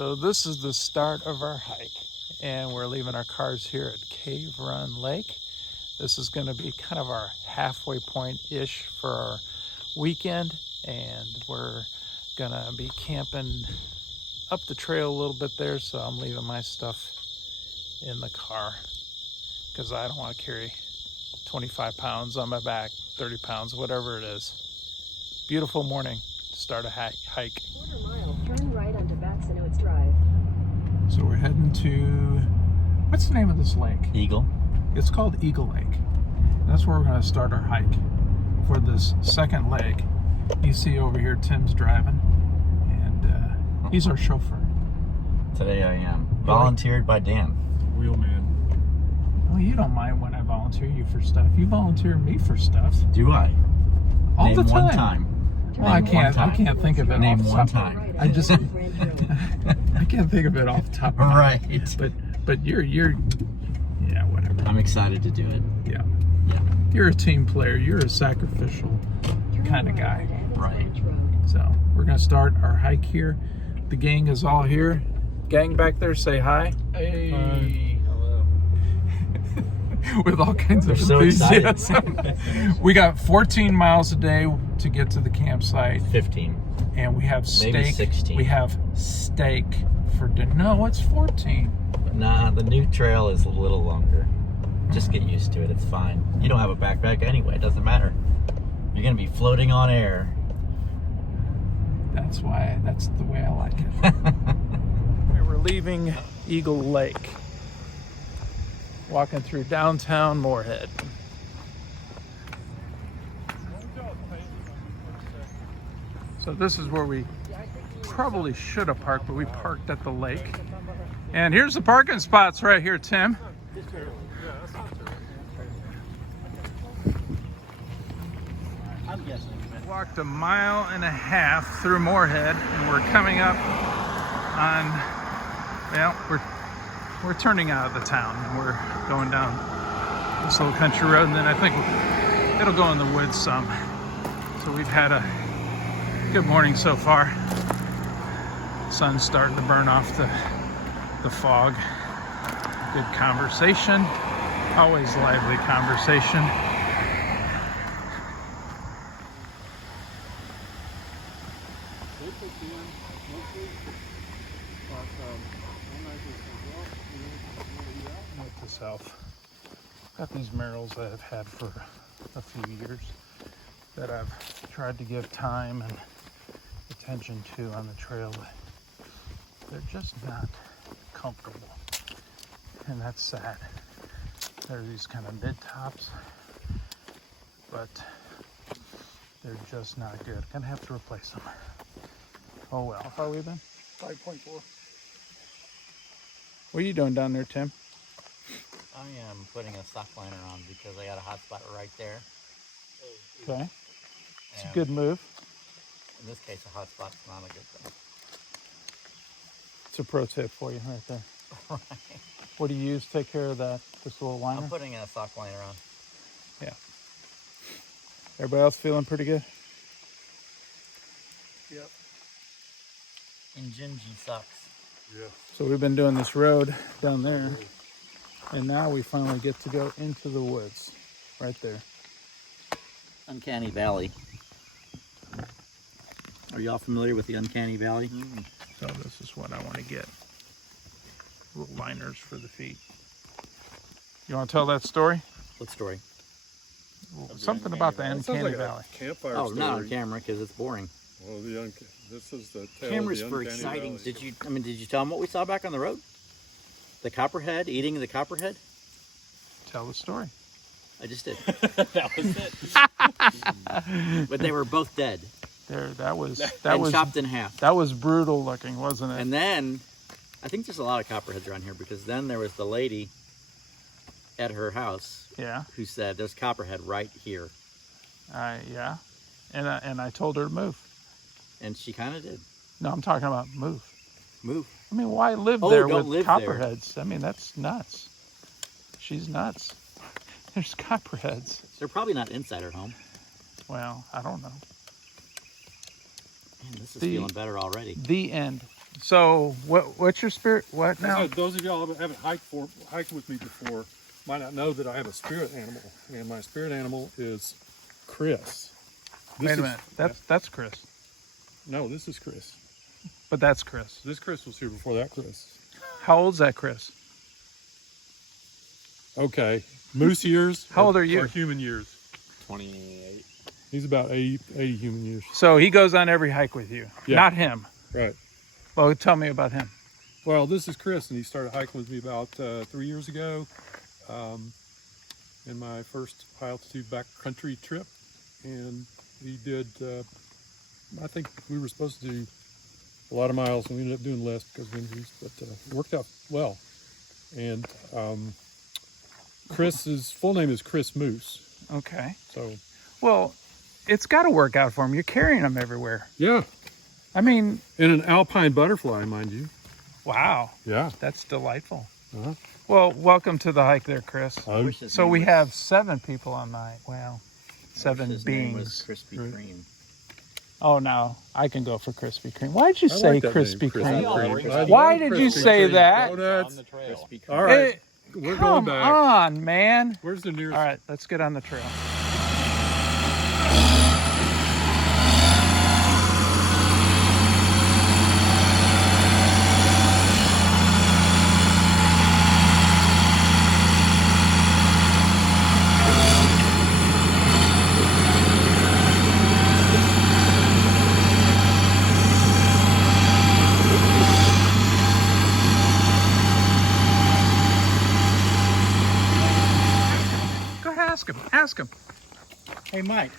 So this is the start of our hike, and we're leaving our cars here at Cave Run Lake. This is going to be kind of our halfway point-ish for our weekend, and we're going to be camping up the trail a little bit there, so I'm leaving my stuff in the car because I don't want to carry 25 pounds on my back, 30 pounds, whatever it is. Beautiful morning to start a hike. Quarter mile, turn right onto Baxenotes Drive. So we're heading to, what's the name of this lake? Eagle. It's called Eagle Lake. That's where we're going to start our hike for this second leg. You see over here Tim's driving, and he's our chauffeur. Today I am. Volunteered by Dan. Wheelman. Well, you don't mind when I volunteer you for stuff. You volunteer me for stuff. Do I? All Name the time. one time. Well, I can't think of it Name off the one top. time. I just I can't think of it off the top of my head. Right. But you're yeah, whatever. I'm excited to do it. Yeah. Yeah. You're a team player. You're a sacrificial kind of guy. Right. So we're gonna start our hike here. The gang is all here. Gang back there, say hi. Hey. Hello. With all kinds of They're so enthusiasm. We got 14 miles a day to get to the campsite, 15. and we have steak. Maybe 16. We have steak for dinner. No, it's 14. Nah, the new trail is a little longer. Just get used to it. It's fine. You don't have a backpack anyway. It doesn't matter. You're going to be floating on air. That's the way I like it. We're leaving Eagle Lake. Walking through downtown Morehead. So this is where we probably should have parked, but we parked at the lake. And here's the parking spots right here, Tim. I'm guessing. Walked a mile and a half through Morehead, and we're coming up on, well, we're turning out of the town, and we're going down this little country road, and then I think it'll go in the woods some. So we've had a good morning so far. Sun's starting to burn off the fog. Good conversation, always lively conversation. Note to self. Got these murals that I've had for a few years that I've tried to give time and attention to on the trail, but they're just not comfortable, and that's sad. They're these kind of mid tops, but they're just not good. Gonna have to replace them. Oh well. How far have we been? 5.4. What are you doing down there, Tim? I am putting a sock liner on because I got a hot spot right there. Okay. It's a And good move. In this case, a hot spot's not a good thing. It's a pro tip for you right there. Right. What do you use to take care of that? This little liner? I'm putting a sock liner on. Yeah. Everybody else feeling pretty good? Yep. Injinji sucks. Yeah. So we've been doing this road down there, and now we finally get to go into the woods right there. Uncanny Valley. Are y'all familiar with the Uncanny Valley? So this is what I want to get. Little liners for the feet. You want to tell that story? What story? Something about the That sounds Uncanny like Valley. a campfire Oh, story. not on camera because it's boring. Well, this is the tale Cameras of the for Uncanny exciting. Valley. Did you tell them what we saw back on the road? The copperhead, eating the copperhead? Tell the story. I just did. That was it. But they were both dead. That was And chopped in half. that was brutal looking, wasn't it? And then, I think there's a lot of copperheads around here because then there was the lady at her house Yeah. who said, there's copperhead right here. Yeah. And I told her to move. And she kind of did. No, I'm talking about move. Move. I mean, why live Oh, there don't with live there. copperheads? I mean, that's nuts. She's nuts. There's copperheads. They're probably not inside her home. Well, I don't know. Man, this is The- feeling better already. The end. So what's your spirit? What now? Those of y'all that haven't hiked with me before might not know that I have a spirit animal, and my spirit animal is Chris. Wait a minute. That's Chris. No, this is Chris. But that's Chris. This Chris was here before that Chris. How old's that Chris? Okay, moose years. How old are you? Or human years. 28. He's about 80 human years. So he goes on every hike with you. Yeah. Not him. Right. Well, tell me about him. Well, this is Chris, and he started hiking with me about 3 years ago in my first high altitude backcountry trip. And he did, I think we were supposed to do a lot of miles, and we ended up doing less because of injuries, but it worked out well. And Chris's full name is Chris Moose. Okay. So, Well, it's got to work out for him. You're carrying him everywhere. yeah. I mean, And an alpine butterfly, mind you. wow. Yeah. That's delightful. Uh-huh. Well, welcome to the hike there, Chris. Oh, So we have 7 people on the hike. Wow. 7 beings. Krispy Right. Kreme. Oh, no. I can go for Krispy Kreme. Why did you I say like that Krispy name, Kreme? Krispy Kreme. I Why love did you Krispy say Kreme that? donuts. Krispy Kreme. All right, Hey, we're come going back. on, man. Where's the nearest? All right, let's get on the trail. Go ahead, ask him. Ask him. Hey, Mike,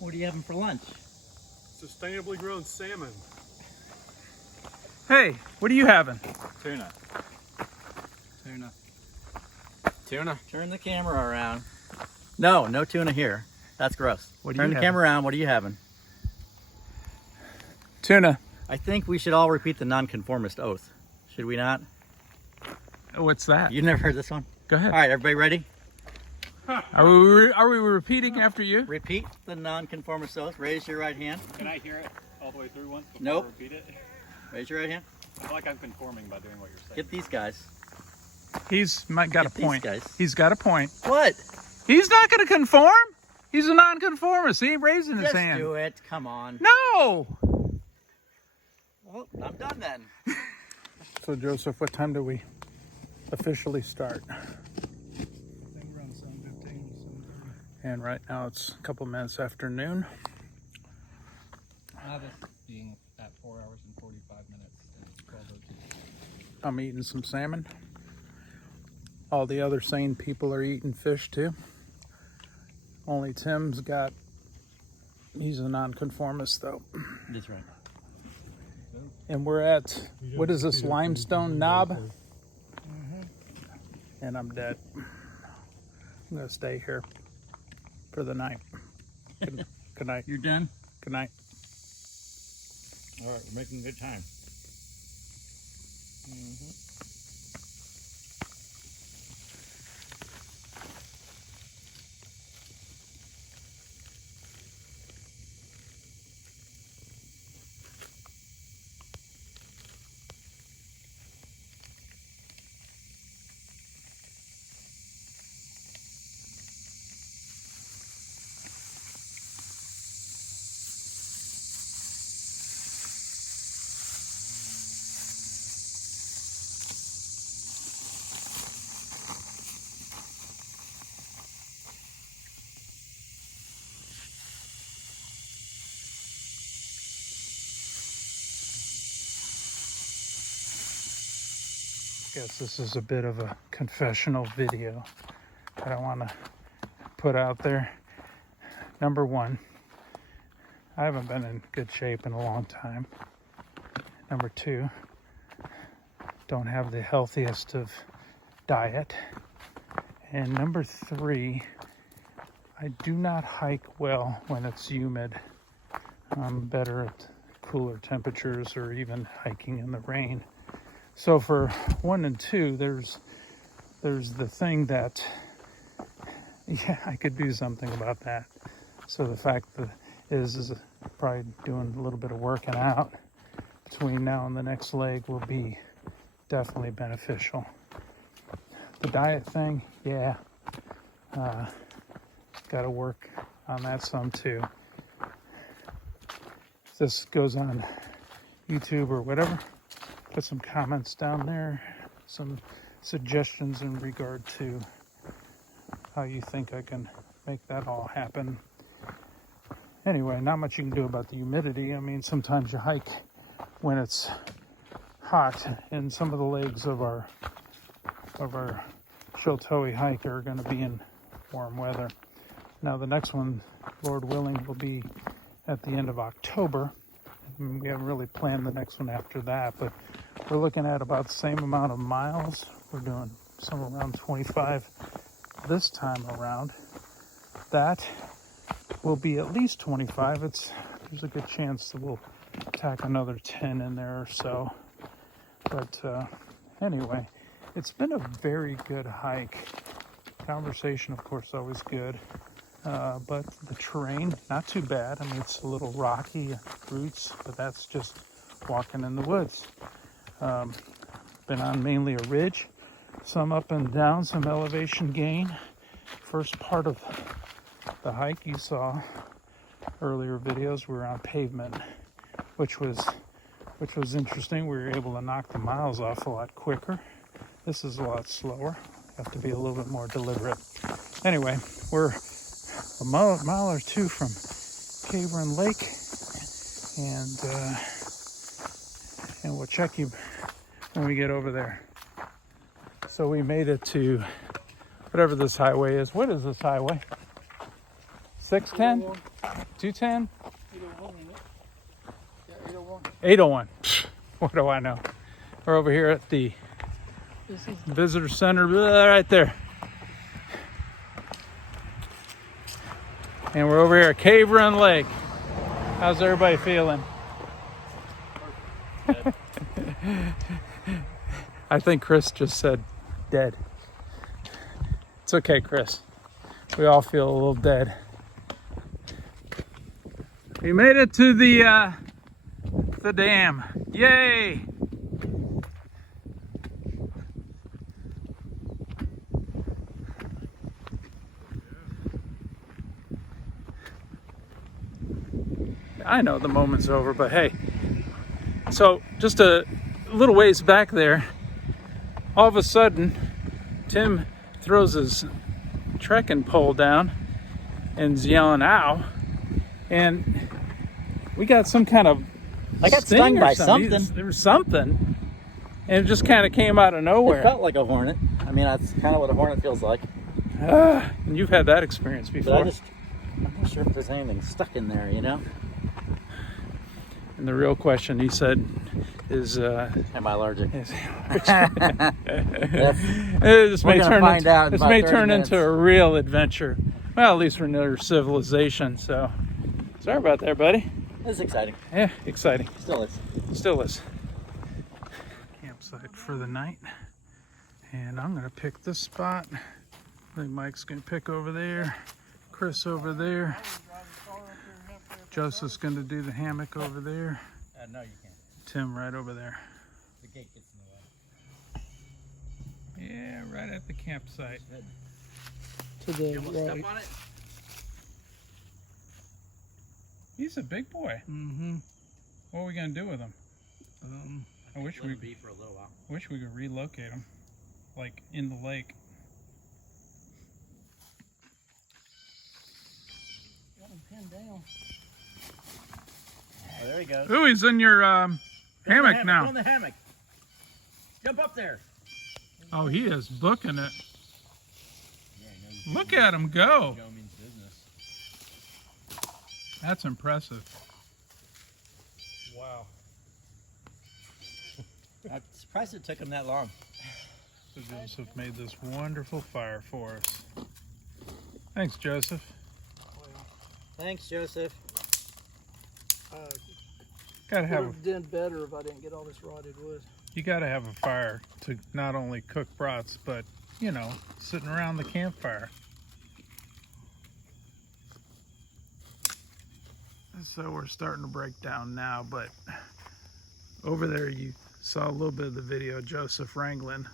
what are you having for lunch? Sustainably grown salmon. Hey, what are you having? Tuna. Turn the camera around. No tuna here. That's gross. What are Turn you the having? camera around. What are you having? Tuna. I think we should all repeat the nonconformist oath. Should we not? What's that? You've never heard this one? Go ahead. All right, everybody ready? Are we repeating after you? Repeat the nonconformist oath. Raise your right hand. Can I hear it all the way through once before Nope. I repeat it? Raise your right hand. I feel like I'm conforming by doing what you're saying. Get these guys. He's got a Get these point. guys. He's got a point. What? He's not going to conform. He's a nonconformist. He ain't raising his Just hand. do it. Come on. No. Well, I'm done then. So Joseph, what time do we officially start? And right now it's a couple minutes after noon. This being at 4 hours and 45 minutes and it's 12:02. I'm eating some salmon. All the other sane people are eating fish too. Only Tim's he's a nonconformist though. That's right. And we're at, what is this, limestone knob? And I'm dead. I'm gonna stay here for the night. Good night. You're done? Good night. All right, we're making good time. Guess this is a bit of a confessional video that I want to put out there. Number one, I haven't been in good shape in a long time. Number two, don't have the healthiest of diet. And number three, I do not hike well when it's humid. I'm better at cooler temperatures or even hiking in the rain. So for 1 and 2, there's the thing that, yeah, I could do something about that. So the fact that is probably doing a little bit of working out. between now and the next leg will be definitely beneficial. The diet thing, yeah, got to work on that some too. If this goes on YouTube or whatever, put some comments down there, some suggestions in regard to how you think I can make that all happen. Anyway, not much you can do about the humidity. I mean, sometimes you hike when it's hot, and some of the legs of our Sheltowee hike are going to be in warm weather. Now the next one, Lord willing, will be at the end of October. We haven't really planned the next one after that, but we're looking at about the same amount of miles. We're doing somewhere around 25 this time around. That will be at least 25. There's a good chance that we'll tack another 10 in there or so. But anyway, it's been a very good hike. Conversation, of course, always good. But the terrain, not too bad. I mean, it's a little rocky, roots, but that's just walking in the woods. Been on mainly a ridge, some up and down, some elevation gain. First part of the hike you saw earlier videos, we were on pavement, which was interesting. We were able to knock the miles off a lot quicker. This is a lot slower. Have to be a little bit more deliberate. Anyway, we're a mile or two from Cave Run Lake, and we'll check you when we get over there. So we made it to whatever this highway is. What is this highway? 610? 210? 801. What do I know? We're over here at the visitor center right there. And we're over here at Cave Run Lake. How's everybody feeling? I think Chris just said dead. It's okay, Chris. We all feel a little dead. We made it to the dam. Yay! I know the moment's over, but hey. So just a little ways back there, all of a sudden, Tim throws his trekking pole down and is yelling, "Ow!" And we got some kind of I got stung by something. There was something, and it just kind of came out of nowhere. It felt like a hornet. I mean, that's kind of what a hornet feels like. And you've had that experience before. But I'm not sure if there's anything stuck in there, you know? And the real question, he said, is... Am I allergic? This We're gonna find out in This about may 30 turn minutes. into a real adventure. Well, at least we're near civilization, so... Sorry about that, buddy. It's exciting. Yeah, exciting. Still is. Still is. Campsite for the night. And I'm going to pick this spot. I think Mike's going to pick over there. Chris over there. Joseph's going to do the hammock over there. No, you can't. Tim right over there. The gate gets in the way. Yeah, right at the campsite. To the right. On it? He's a big boy. Mm-hmm. What are we going to do with him? I wish we be for a little while. wish we could relocate him, like in the lake. Got him pinned down. Oh, there he goes. Ooh, he's in your hammock now. Go in the hammock. Jump up there. Oh, he is booking it. Yeah, I know. Look at him go. Go means business. That's impressive. Wow. I'm surprised it took him that long. So Joseph made this wonderful fire for us. Thanks, Joseph. Thanks, Joseph. Gotta Would have have done better if I didn't get all this rotted wood. you gotta have a fire to not only cook brats, but you know, sitting around the campfire. So we're starting to break down now, but over there you saw a little bit of the video of Joseph wrangling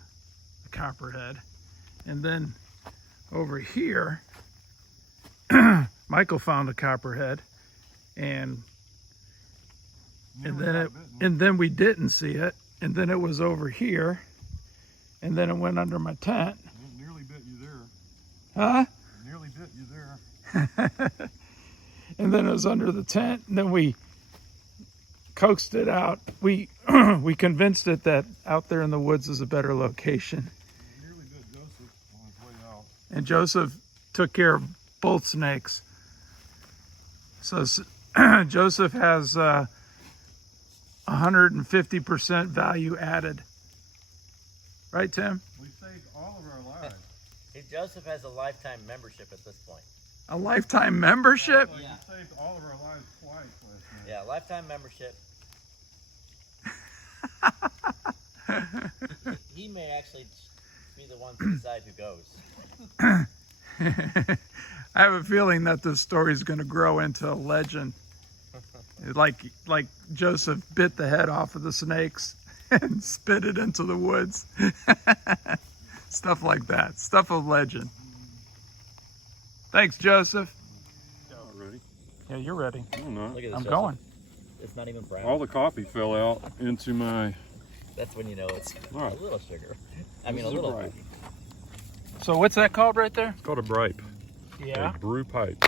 the copperhead. And then over here, Michael found a copperhead, and then we didn't see it, and then it was over here, and then it went under my tent. It nearly bit you there. Huh? It nearly bit you there. And then it was under the tent, and then we coaxed it out. We we convinced it that out there in the woods is a better location. It nearly bit Joseph on his way out. And Joseph took care of both snakes. So Joseph has 150% value added. Right, Tim? We saved all of our lives. Hey, Joseph has a lifetime membership at this point. A lifetime membership? Like, we saved all of our lives twice last night. Yeah, lifetime membership. He may actually be the one to decide who goes. I have a feeling that this story is going to grow into a legend. Like Joseph bit the head off of the snakes and spit it into the woods. Stuff like that. Stuff of legend. Thanks, Joseph. Not ready. Yeah, you're ready. I'm not. Look at this, I'm Joseph. going. It's not even brown. All the coffee fell out into my... That's when you know it's All right. a little sugar. I mean, This a is little. bright. So what's that called right there? It's called a bripe. Yeah, A brew pipe.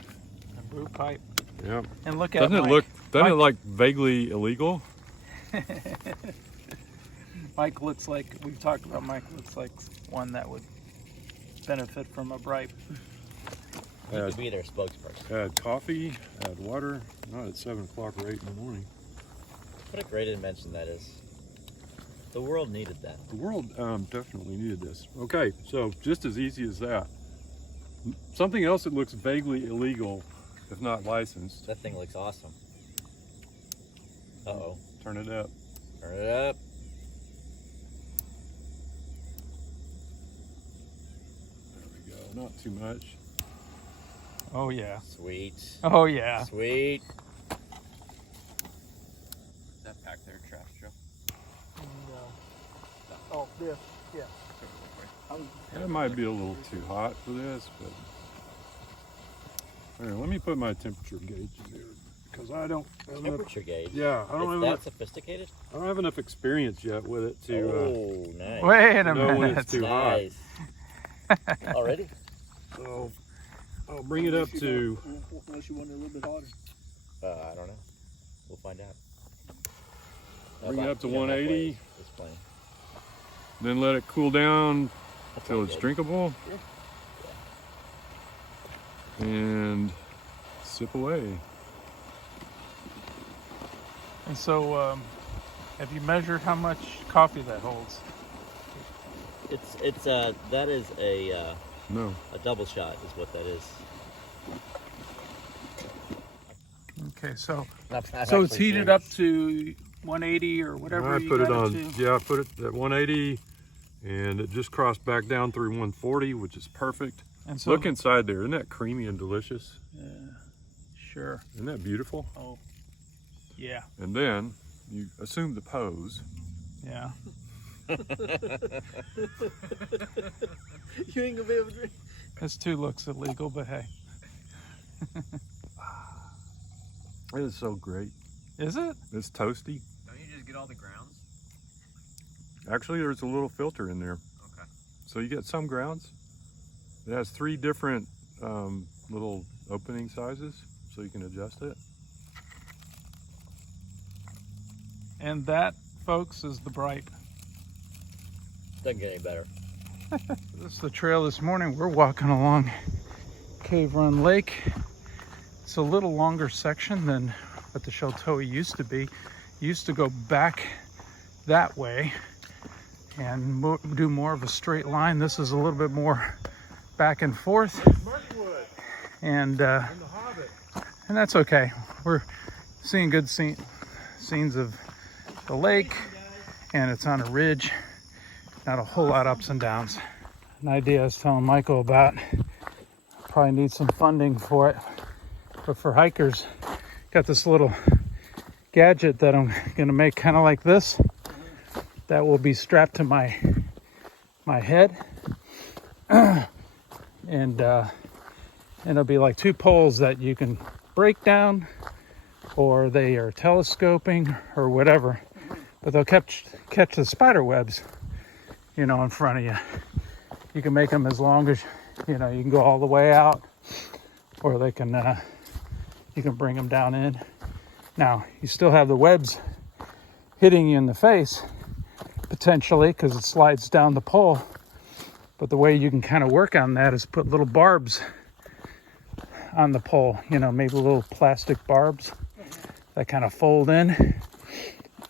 a brew pipe. Yeah. And look at Doesn't it Mike. look, doesn't Mike- it like vaguely illegal? Mike looks like, we've talked about Mike looks like one that would benefit from a bribe. He could be their spokesperson. Add coffee, add water, not at 7 o'clock or 8 in the morning. What a great invention that is. The world needed that. The world definitely needed this. Okay, so just as easy as that. Something else that looks vaguely illegal, if not licensed. That thing looks awesome. Uh-oh. Turn it up. Turn it up. There we go. Not too much. Oh yeah. Sweet. Oh yeah. Sweet. Is that back there, trash, Joe? Oh, yeah, yeah. That might be a little too hot for this, but... Here, let me put my temperature gauge in here, because I don't have enough... Temperature gauge. Yeah, I don't It's have that enough, sophisticated? I don't have enough experience yet with it to Oh, nice. Wait a know when minute. it's too hot. Nice. Already? So I'll bring it up to... Unless you want it a little bit hotter. I don't know. We'll find out. Bring it up to You know, 180. halfway is plenty. Then let it cool down That's till all it's good. drinkable. And sip away. And so, have you measured how much coffee that holds? It's that is a No. double shot is what that is. Okay, so I've so it's actually heated seen up to 180 or whatever I you put it got on, to. yeah, I put it at 180 and it just crossed back down through 140, which is perfect. And so, Look inside there. Isn't that creamy and delicious? yeah, sure. Isn't that beautiful? Oh, yeah, And then you assume the pose. yeah. You ain't gonna be able to drink. This too looks illegal, but hey, It is so great. is it? It's toasty. Don't you just get all the grounds? Actually, there's a little filter in there. Okay. So you get some grounds. It has 3 different little opening sizes, so you can adjust it. And that, folks, is the bripe. Doesn't get any better. This is the trail this morning. We're walking along Cave Run Lake. It's a little longer section than what the Sheltowee used to be. It used to go back that way and do more of a straight line. This is a little bit more back and forth. And that's okay. We're seeing good scenes of the lake, and it's on a ridge. Not a whole lot ups and downs. An idea I was telling Michael about, probably need some funding for it, but for hikers, got this little gadget that I'm gonna make kind of like this. That will be strapped to my head, and it'll be like two poles that you can break down, or they are telescoping or whatever, but they'll catch the spider webs, you know, in front of you. You can make them as long as, you know, you can go all the way out, or they can you can bring them down in. Now you still have the webs hitting you in the face potentially because it slides down the pole, but the way you can kind of work on that is put little barbs on the pole, you know, maybe little plastic barbs that kind of fold in,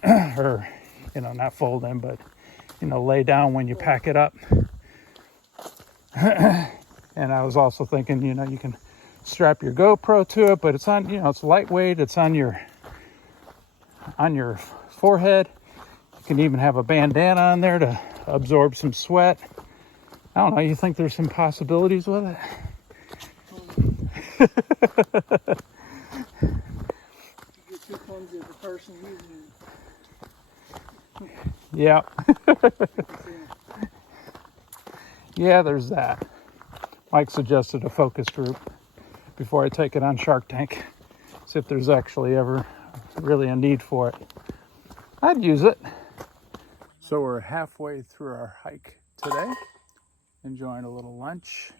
or, you know, not fold in, but, you know, lay down when you pack it up. And I was also thinking, you know, you can strap your GoPro to it, but it's on, you know, it's lightweight, it's on your forehead. You can even have a bandana on there to absorb some sweat. I don't know, you think there's some possibilities with it? You get too clumsy as a person using Yeah. Yeah, there's that. Mike suggested a focus group before I take it on Shark Tank. See if there's actually ever really a need for it. I'd use it. So we're halfway through our hike today. Enjoying a little lunch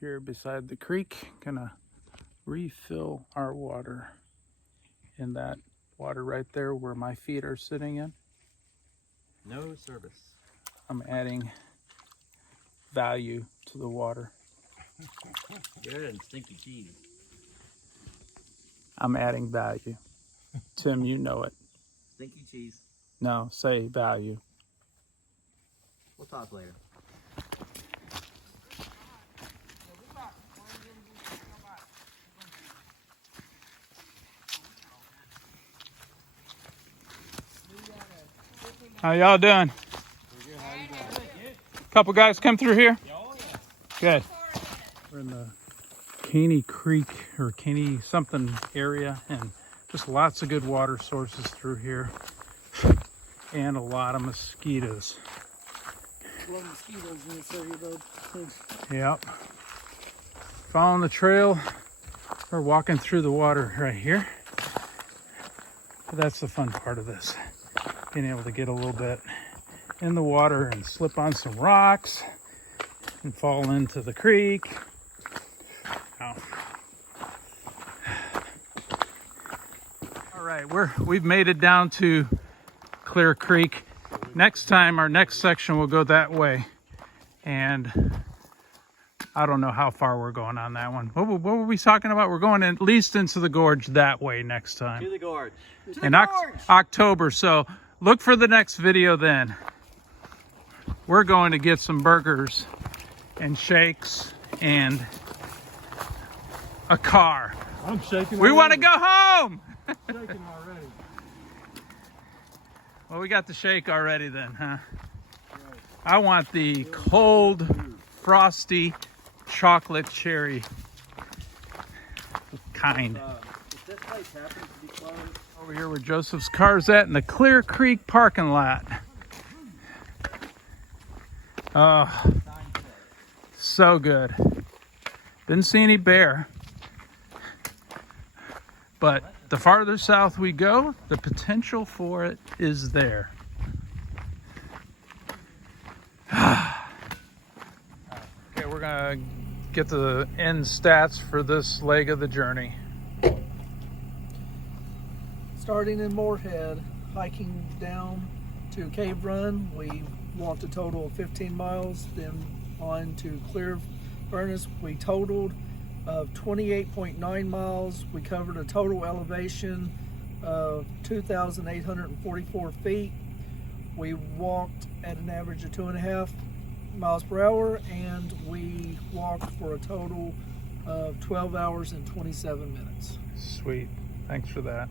here beside the creek. Gonna refill our water in that water right there where my feet are sitting in. No service. I'm adding value to the water. Good and stinky cheese. I'm adding value. Tim, you know it. Stinky cheese. No, say value. We'll talk later. How y'all doing? Couple guys come through here? Good. We're in the Caney Creek or Caney something area, and just lots of good water sources through here, and a lot of mosquitoes. blow mosquitoes in this area though. Yep. Following the trail, we're walking through the water right here. But that's the fun part of this, being able to get a little bit in the water and slip on some rocks and fall into the creek. Oh. All right, we've made it down to Clear Creek. Next time, our next section will go that way, and I don't know how far we're going on that one. What were we talking about? We're going at least into the gorge that way next time. To the gorge. In October, so look for the next video then. We're going to get some burgers and shakes and a car. I'm shaking. We want to go home. Shaking already. Well, we got the shake already then, huh? I want the cold, frosty, chocolate cherry kind. If this place happens to be closed, Over here where Joseph's car's at in the Clear Creek parking lot. Oh, so good. Didn't see any bear. But the farther south we go, the potential for it is there. Okay, we're gonna get the end stats for this leg of the journey. starting in Morehead, hiking down to Cave Run, we walked a total of 15 miles, then on to Clear Furnace, we totaled of 28.9 miles. We covered a total elevation of 2,844 feet. We walked at an average of 2.5 miles per hour, and we walked for a total of 12 hours and 27 minutes. Sweet. Thanks for that.